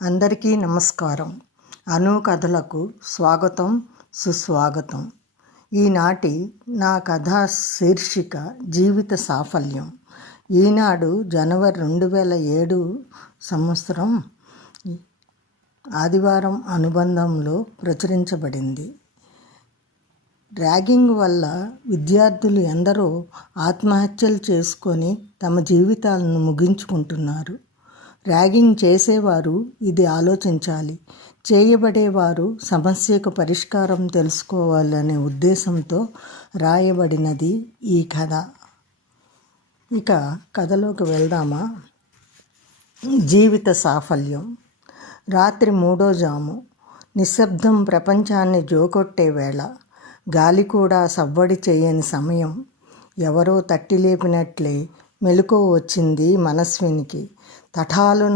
అందరికీ నమస్కారం. అను కథలకు స్వాగతం, సుస్వాగతం. ఈనాటి నా కథా శీర్షిక జీవిత సాఫల్యం. ఈనాడు జనవరి 2007 సంవత్సరం ఆదివారం అనుబంధంలో ప్రచురించబడింది. ర్యాగింగ్ వల్ల విద్యార్థులు ఎందరో ఆత్మహత్యలు చేసుకొని తమ జీవితాలను ముగించుకుంటున్నారు. ర్యాగింగ్ చేసేవారు ఇది ఆలోచించాలి, చేయబడేవారు సమస్యకు పరిష్కారం తెలుసుకోవాలనే ఉద్దేశంతో రాయబడినది ఈ కథ. ఇక కథలోకి వెళ్దామా? జీవిత సాఫల్యం. రాత్రి 3వ జాము. నిశ్శబ్దం ప్రపంచాన్ని జోకొట్టే వేళ. గాలి కూడా సవ్వడి చేయని సమయం. ఎవరో తట్టి లేపినట్లే మెలకువ వచ్చింది మనస్వినికి. తటాలున